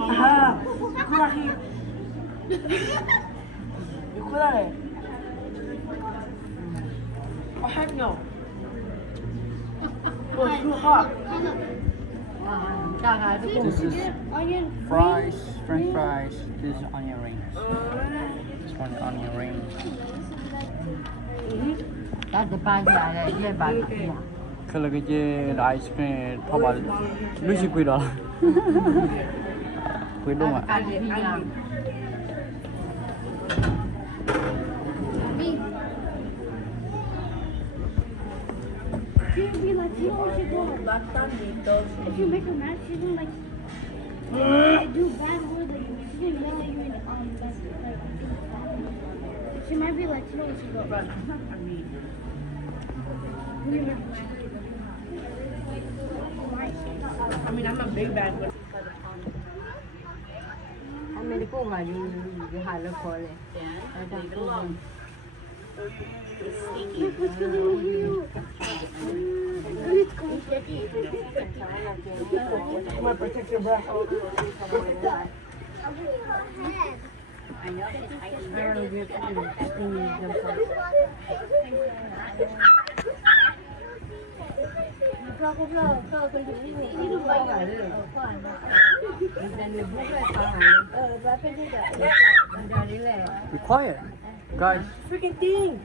Ajá. Yukurare. Oh heck no. Oh, it's too hot. This is fries, French fries. This is onion rings. This one is onion rings. Cái là cái gì là ice cream thao bảo lúc gì quỳ đó quỳ đúng ạ. Be Latino, she go. If you make her mad, she's gonna like do bad words. Like she's gonna yell at you and like she might be Latino, she go. I mean, I'm a big bad one. I'm gonna protect your breath. Be quiet, guys. Freaking thing!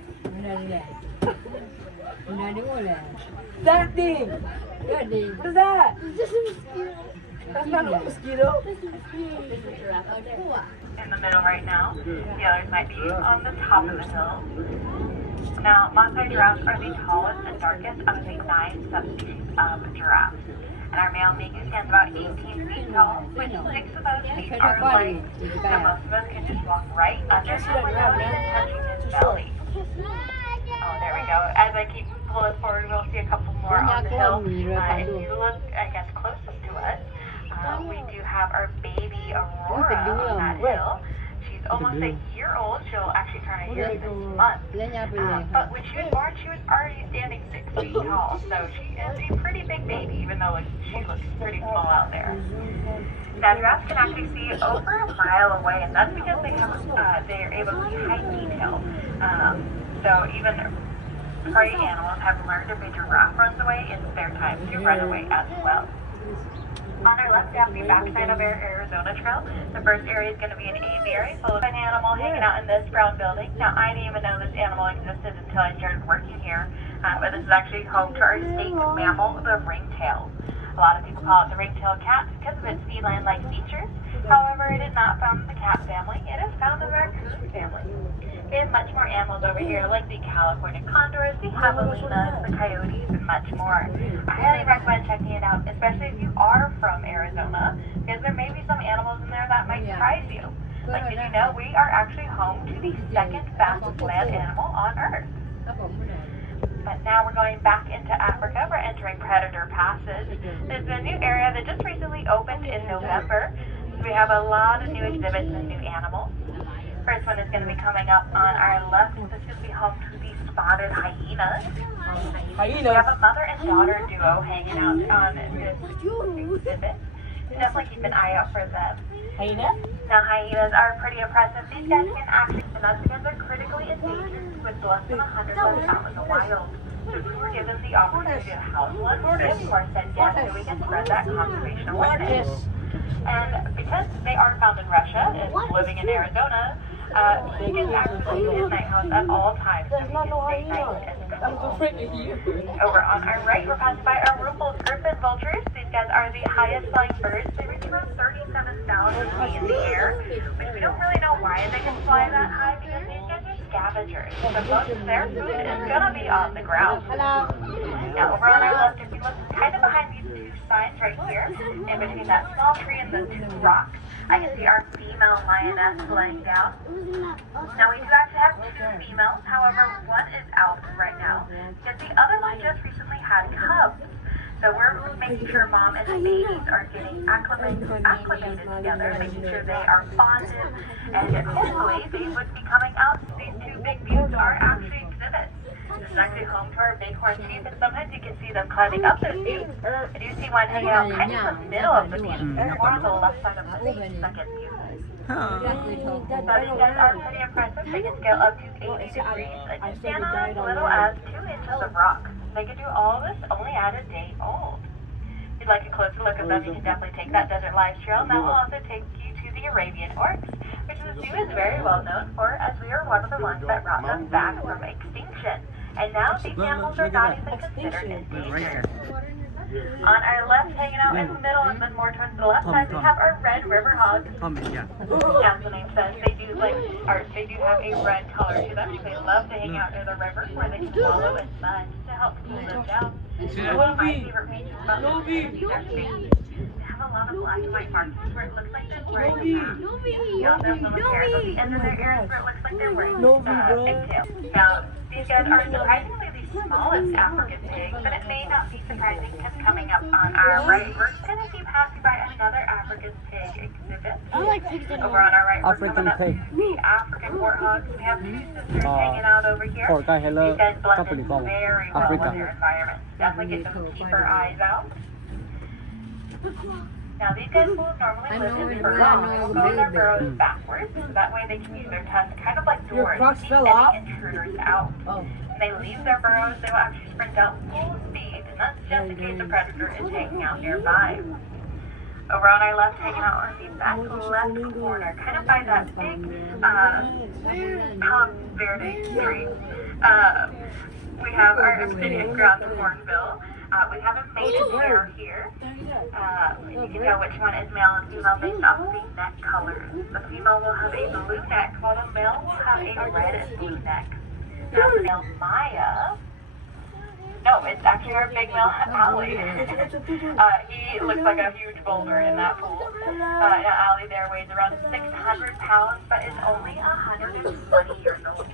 That thing! What is that? That's not a mosquito. In the middle right now. The others might be on the top of the hill. Now, Maasai giraffes are the tallest and darkest of the 9 subspecies of giraffes. And our male mink stands about 18 feet tall, which 6 of those feet are legs. So most of us can just walk right under him without even touching his belly. Oh, there we go. As I keep pulling forward, we'll see a couple more on the hill. If you look, I guess, closest to us, we do have our baby Aurora on that hill. She's almost a year old. She'll actually turn a year this month. But when she was born, she was already standing 6 feet tall. So she is a pretty big baby, even though she looks pretty small out there. Now, giraffes can actually see over a mile away, and that's because they are able to see high detail. So even prey animals have learned if a giraffe runs away in spare time to run away as well. On our left, we have the backside of our Arizona Trail. The first area is going to be an aviary full of an animal hanging out in this brown building. Now, I didn't even know this animal existed until I started working here, but this is actually home to our state mammal, the ringtail. A lot of people call it the ringtail cat because of its feline-like features. However, it is not found in the cat family. It is found in the raccoon family. We have much more animals over here, like the California condors, the javelinas, the coyotes, and much more. I highly recommend checking it out, especially if you are from Arizona, because there may be some animals in there that might surprise you. Like, did you know we are actually home to the second fastest land animal on Earth? But now we're going back into Africa. We're entering Predator Passes. There's a new area that just recently opened in November. So we have a lot of new exhibits and new animals. First one is going to be coming up on our left. This is going to be home to the spotted hyenas. We have a mother and daughter duo hanging out on this exhibit. So definitely keep an eye out for them. Hyena? Now, hyenas are pretty impressive. These guys can actually, and that's because they're critically endangered with less than 100 left out in the wild. So if we were given the opportunity to house one, we of course said yes, so we can spread that conservation awareness. And because they aren't found in Russia and living in Arizona, they can actually stay in night house at all times, so we can stay nice and comfortable. Over on our right, we're passing by our Ruffled Griffon vultures. These guys are the highest flying birds. They reach around 37,000 feet in the air, which we don't really know why they can fly that high, because these guys are scavengers. So most of their food is going to be on the ground. Now, over on our left, if you look kind of behind these two signs right here, in between that small tree and the 2 rocks, I can see our female lioness laying down. Now, we do actually have 2 females, however, one is out right now, because the other one just recently had cubs. So we're making sure mom and the babies are getting acclimated together, making sure they are bonded, and hopefully they would be coming out. These 2 big views are actually exhibits. This is actually home to our bighorn sheep, and sometimes you can see them climbing up those buttes. I do see one hanging out kind of in the middle of the butte, more on the left side of the second butte. Now, these guys are pretty impressive. They can scale up to 80 degrees and stand on as little as 2 inches of rock. They can do all of this only at a day old. If you'd like a closer look at them, you can definitely take that desert life trail. That will also take you to the Arabian oryx, which the zoo is very well known for, as we are one of the ones that brought them back from extinction. And now these animals are not even considered endangered. On our left, hanging out in the middle, and then more towards the left side, we have our red river hogs. As the name says, they do have a red color to them. They love to hang out near the river where they can wallow in mud to help cool them down. One of my favorite features about them is their face. They have a lot of black and white markings where it looks like they're wearing a mask. They also have little hairs on the ends of their ears where it looks like they're wearing pigtails. Now, these guys are surprisingly the smallest African pigs, but it may not be surprising because coming up on our right, we're going to be passing by another African pig exhibit. I like pigs in Over on our right, we're African coming up pig. to the African warthogs. We have two sisters hanging out over here. Or kay hello, These guys blend in Capricorn, very well with Africa. their environment. Definitely get them to keep our eyes out. Now these guys will normally live in burrows. They will go in their burrows backwards, so that way they can use their tusks kind of like doors to keep any intruders out. When they leave their burrows, they will actually sprint out full speed, and that's just in case the predator is hanging out nearby. Over on our left, hanging out on the back left corner, kind of by that big Palo Verde tree, we have our obsidian ground hornbill. We have a mated pair here. You can tell which one is male and female based off the neck colors. The female will have a blue neck, while the male will have a red and blue neck. Now the male Maya, no, it's actually our big male Ali. He looks like a huge boulder in that pool. Now Ali there weighs around 600 pounds, but is only 120 years old.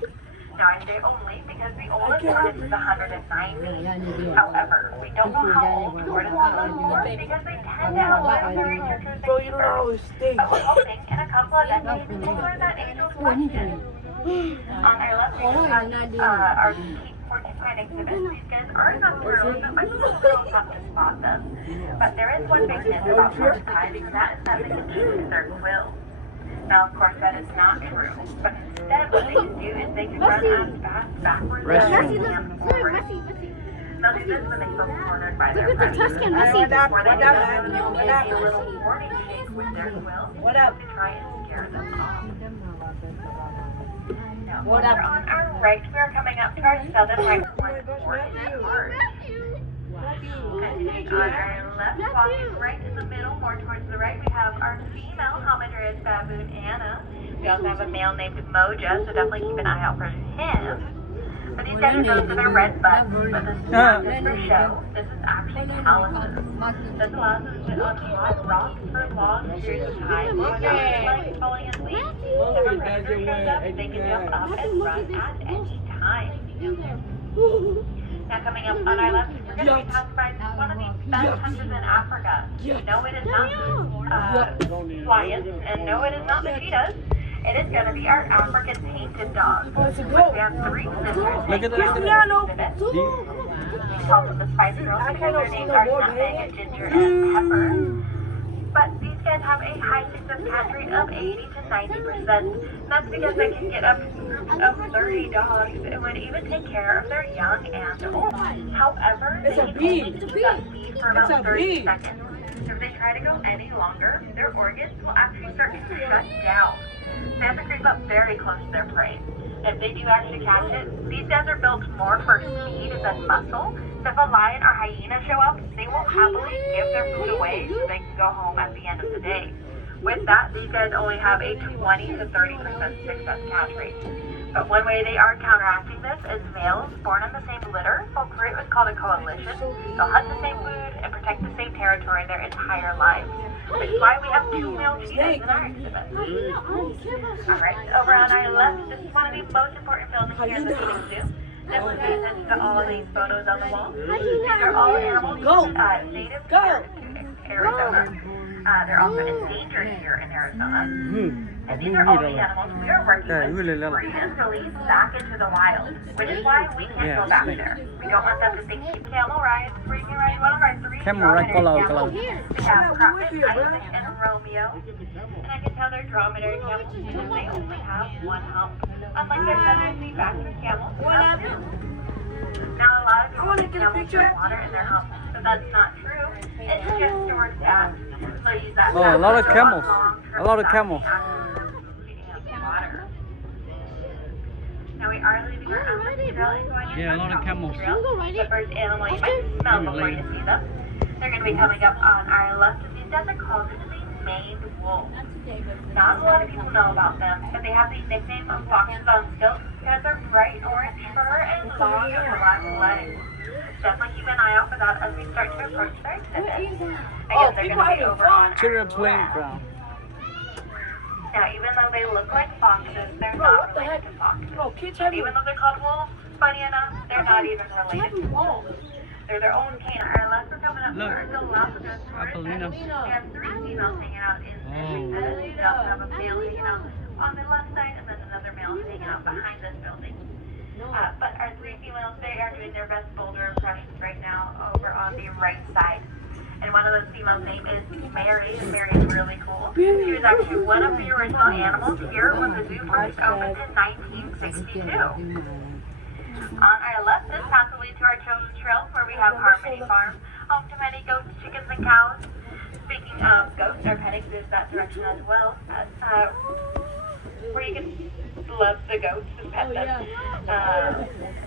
Now I say only because the oldest one is 190. However, we don't know how old tortoises live for because they tend to outlive their creatures and keepers. But we're hoping in a couple of decades we'll learn that age old question. On our left, we have our key porcupine exhibit. These guys are enough burrows that my little girls have to spot them. But there is one big myth about porcupines, and that is that they can choose their quills. Now, of course, that is not true. But instead, what they can do is they can run as fast backwards as they can forward. They'll do this when they feel cornered by their Look at the predators. Tuscan Messi. Before they do that, they'll give a little warning shake with their quills to try and scare them off. Now, over on our right, we are coming up to our southern right corner coordinate arch. Continuing on our left, walking right in the middle, more towards the right, we have our female Hamadryas baboon, Anna. We also have a male named Moja, so definitely keep an eye out for him. But these guys are known for their red butts, but this is not just for show. This is actually calluses. This allows them to sit on hot rocks for long periods of time without their legs falling asleep. If a predator shows up, they can jump up and run at any time. Now coming up on our left, we're going to be passing by one of the best hunters in Africa. No, it is not lions, and no, it is not the cheetahs. It is going to be our African painted dog. We have 3 sisters hanging out in this exhibit. We call them the Spice Girls because their names are Nutmeg, Ginger, and Pepper. But these guys have a high success catch rate of 80 to 90%. And that's because they can get up to groups of 30 dogs and would even take care of their young and old. However, they can only keep that speed for about 30 seconds. If they try to go any longer, their organs will actually start to shut down. They have to creep up very close to their prey. If they do actually catch it, these guys are built more for speed than muscle. So if a lion or hyena show up, they will happily give their food away so they can go home at the end of the day. With that, these guys only have a 20 to 30% success catch rate. But one way they are counteracting this is males born in the same litter will create what's called a coalition. They'll hunt the same food and protect the same territory their entire lives. Which is why we have 2 male cheetahs in our exhibit. Alright, over on our left, this is one of the most important buildings here in the Phoenix Zoo. Definitely pay attention to all of these photos on the wall. These are all animals native to Arizona. They're also endangered here in Arizona. And these are all the animals we are working with to free and release back into the wild, which is why we can't go back there. We don't want them to think cheap camel rides where you can ride one of our 3 Camel ride, dromedary kalau. camels. We have Crockett, Isaac, and Romeo. And I can tell they're dromedary camels because they only have one hump. Unlike their tendency back to camels. Now a lot of people think camels drink water in their humps, but that's not true. It's just stored fat. So use that Oh, a lot of fat camels. for A lot of long camels. feeding up the water. Now we are leaving our elephant trail and going Yeah, a into lot of our camels. trail. The first animal you might smell before you see them. They're going to be coming up on our left of these desert calls. This is a maned wolf. Not a lot of people know about them, but they have the nickname of foxes on stilts because they're bright orange fur and long black legs. Definitely keep an eye out for that as we start to approach their exhibit. Again, they're going to be over on Children our playground. Now, even though they look like foxes, they're Bro, not what the related heck? to foxes. Bro, kids have Even though they're called wolves, funny enough, they're not even related to wolves. They're their own canine. Our left, we're coming up Look. for Galapagos. Apollinia. We have 3 females hanging out in this Oh. exhibit. We also have a male hanging out on the left side and then another male hanging out behind this building. But our 3 females, they are doing their best boulder impressions right now over on the right side. And one of those females' name is Mary, and Mary is really cool. She was actually one of the original animals here when the zoo first opened in 1962. On our left, this path will lead to our chosen trail where we have Harmony Farm, home to many goats, chickens, and cows. Speaking of goats, our pet exhibits that direction as well, where you can love the goats and pet them.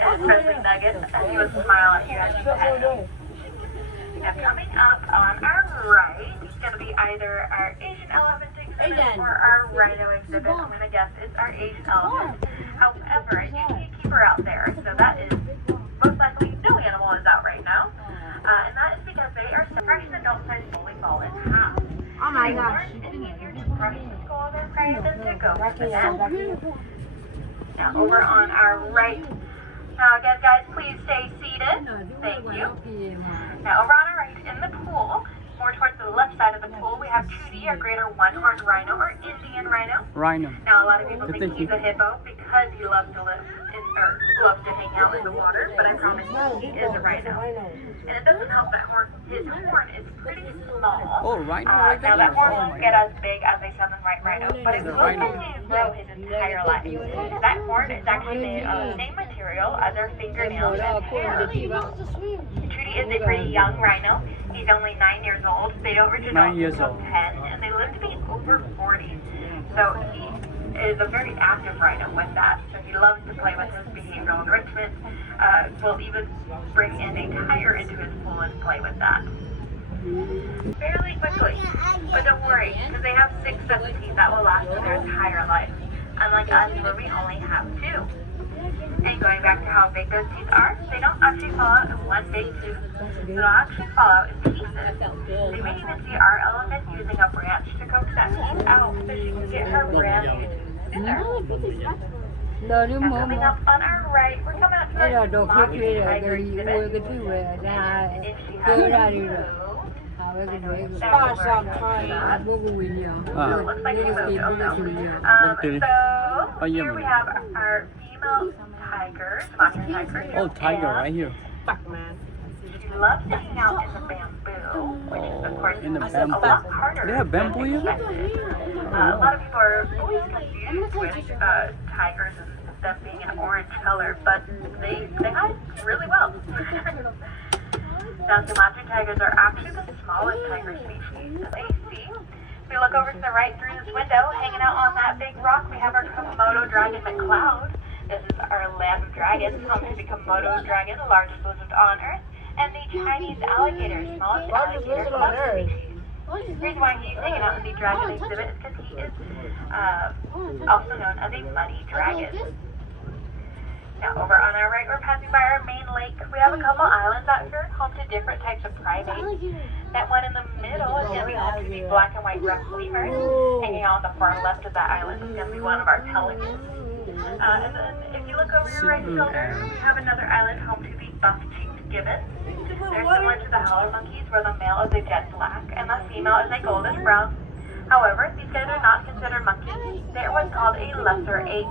Especially Nugget, he would smile at you as you pet him. Now coming up on our right, it's going to be either our Asian elephant exhibit or our rhino exhibit. I'm going to guess it's our Asian elephant. However, I do see a keeper out there, so that is most likely no animal is out right now. And that is because they are fresh and adult size bowling ball in half. Oh my gosh. It's easier to brush the skull of their prey than to go for the neck. Now over on our right. Now again, guys, please stay seated. Thank you. Now over on our right in the pool, more towards the left side of the pool, we have Trudy, a greater one-horned rhino or Indian rhino. Rhino. Now a lot of people think he's a hippo because he loves to live in, or loves to hang out in the water, but I promise you he is a rhino. And it doesn't help that his horn is pretty small. Oh, rhino right Now there. that horn Oh won't my get God. as big as a southern white rhino, but it will rhino. continue to grow his entire life. That horn is actually made of the same material as our fingernails and hair. Trudy is a pretty young rhino. He's only 9 years old. They don't reach 9 years until old. 10, and they live to be over 40. So he is a very active rhino with that. So he loves to play with his behavioral enrichment. Will even bring in a tire into his pool and play with that. Fairly quickly. But don't worry, because they have 6 sets of teeth that will last for their entire life. Unlike us, where we only have 2. And going back to how big those teeth are, they don't actually fall out in one big tooth. They'll actually fall out in pieces. So you may even see our elephant using a branch to coax that teeth out so she can get her brand new tooth in there. No, no, Now coming mama. up on our right, we're coming up to Cái our là đồ khuyết kia là tiger cái gì exhibit. mua cái thứ về ra And if she đưa ra has đi rồi. blue, À, cái gì That's ba where sao it's khai at. mua cái gì nhiều. Looks like you moved. Oh no. Okay. So here we have our female tigers, monster tigers. Oh, tiger and right here. Fuck man. She loves to hang out in the bamboo, which is of course in the a bamboo. lot harder. They have bamboo than here? expected. A lot of people are always confused with tigers and them being an orange color, but they hide really well. Now, Sumatra tigers are actually the smallest tiger species that they see. If we look over to the right through this window, hanging out on that big rock, we have our Komodo dragon McCloud. This is our land of dragons, home to the Komodo dragon, the largest lizard on Earth, and the Chinese alligator, smallest Largest alligator lizard on Earth. species. The reason why he's hanging out in the dragon exhibit is because he is also known as a money dragon. Now, over on our right, we're passing by our main lake. We have a couple islands out here, home to different types of primates. That one in the middle is going to be home to the black and white ruffed lemurs. Hanging out on the far left of that island is going to be one of our pelicans. And then if you look over your right shoulder, we have another island home to the buff-cheeked gibbon. They're similar to the howler monkeys, where the male is a jet black and the female is a goldish brown. However, these guys are not considered monkeys. They are what's called a lesser ape,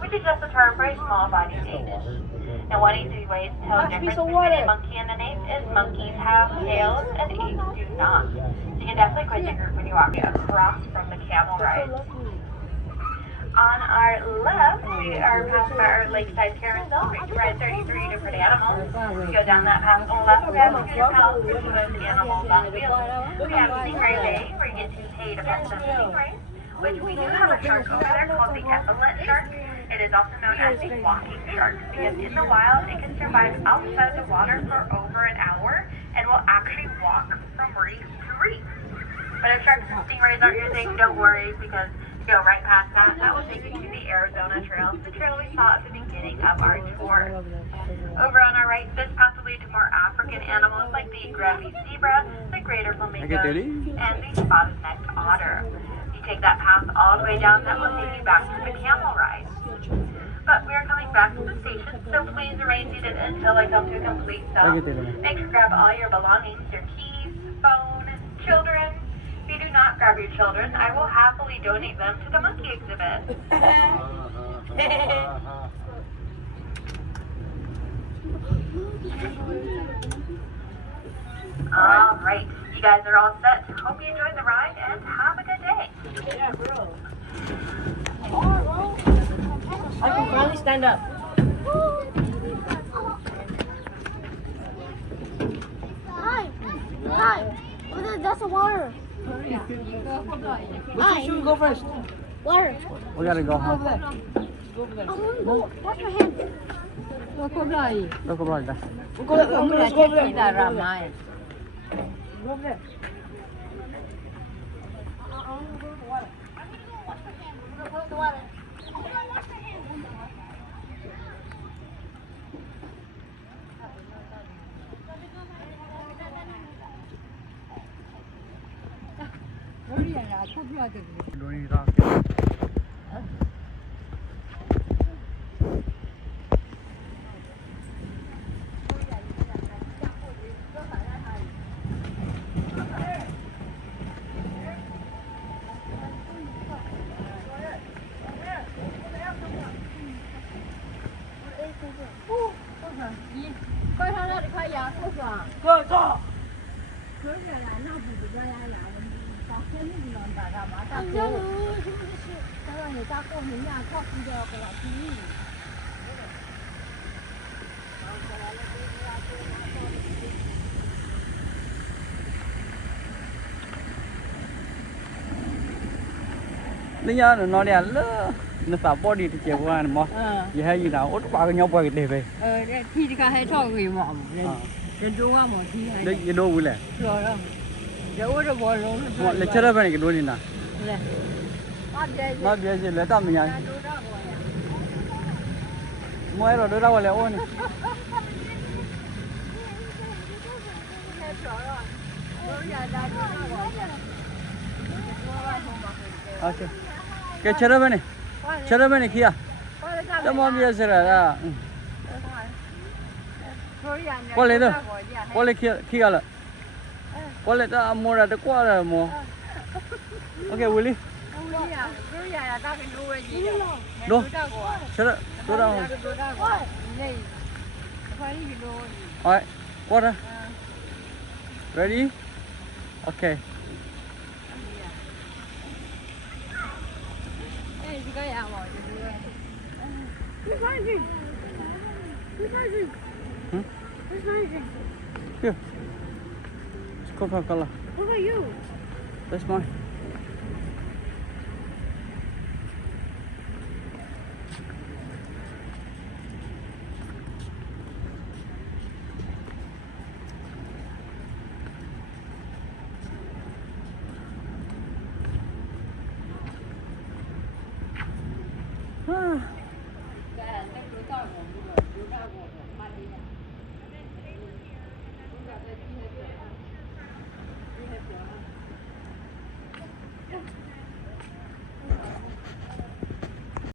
which is just a term for a small-bodied ape. Now, one easy way to tell the difference between a monkey and an ape is monkeys have tails and apes do not. So you can definitely quit your group when you walk across from the camel ride. On our left, we are passing by our lakeside carousel, where you can ride 33 different animals. Go down that path on the left, we have a house for those animals on wheels. We have Stingray Bay, where you get to pay to pet some stingrays, which we do have a shark over there called the epaulet shark. It is also known as the walking shark, because in the wild, it can survive outside the water for over an hour and will actually walk from reef to reef. But if sharks and stingrays aren't your thing, don't worry, because go right past that. That will take you to the Arizona Trail, the trail we saw at the beginning of our tour. Over on our right, this path will lead to more African animals like the Grebbe's zebra, the greater flamingo, and the spotted-necked otter. You take that path all the way down, that will take you back to the camel ride. But we are coming back to the station, so please remain seated until I come to a complete stop. Make sure to grab all your belongings, your keys, phone, children. If you do not grab your children, I will happily donate them to the monkey exhibit. All right, you guys are all set. Hope you enjoyed the ride and have a good day. Yeah, bro. I can finally stand up. Hi. Hi. That's a water. Which should we go first? Water. We gotta go home. I want to go. Wash my hands. Nó có lời. Đâu có rồi ta. Không là chết đi là làm này. Go over there. Đuổi ra. Coi thằng đó thì phải giờ có rồi. Go, go. Cứ giờ là nó bị ra là có cái gì làm ta ra mà ta I'm cố. gonna. Cái này người ta cố những nhà có bây giờ cái là gì? Lý do nó đẻ lỡ nó xả body thì chịu qua mà gì hay gì nào út qua cái nhau qua cái đề về Thì cái hay cho người mỏng lên lên đua mà thì hay đấy cái đô vui lẹ rồi đó rồi nó bỏ luôn họ lấy chết ra bên cái đô này nè nó bây giờ lấy tao mình nhảy mua rồi đưa ra ngoài lẹ ôn ok cái chết ra bên này kia cho mong bây giờ là qua lấy đâu qua lấy kia là qua lấy ta mua ra ta qua là mua ok Willy đô chết ra đô đâu alright qua ra ready ok Here. It's Coca-Cola. What about you? That's mine.